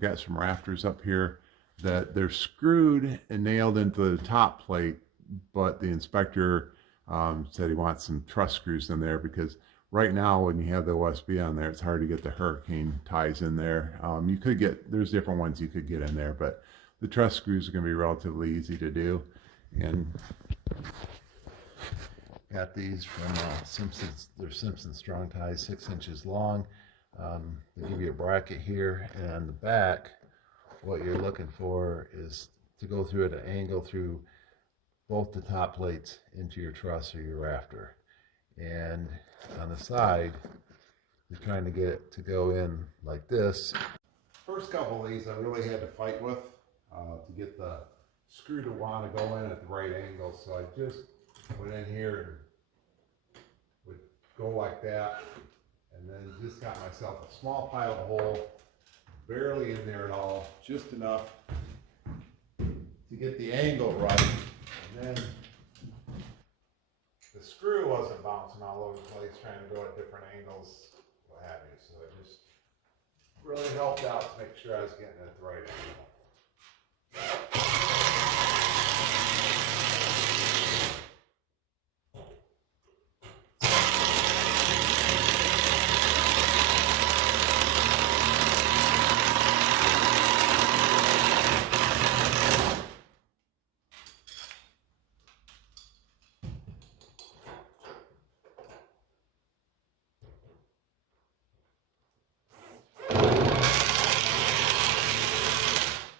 Got some rafters up here that they're screwed and nailed into the top plate, but the inspector said he wants some truss screws in there because right now when you have the OSB on there, it's hard to get the hurricane ties in there. You could get, there's different ones you could get in there, but the truss screws are going to be relatively easy to do. And got these from Simpsons. They're Simpson strong ties, 6 inches long. They give you a bracket here, and on the back, what you're looking for is to go through at an angle through both the top plates into your truss or your rafter. And on the side, you're trying to get it to go in like this. First couple of these I really had to fight with to get the screw to want to go in at the right angle. So I just went in here and would go like that, and then just got myself a small pilot hole, barely in there at all, just enough to get the angle right. And then the screw wasn't bouncing all over the place trying to go at different angles, what have you. So it just really helped out to make sure I was getting it at the right angle.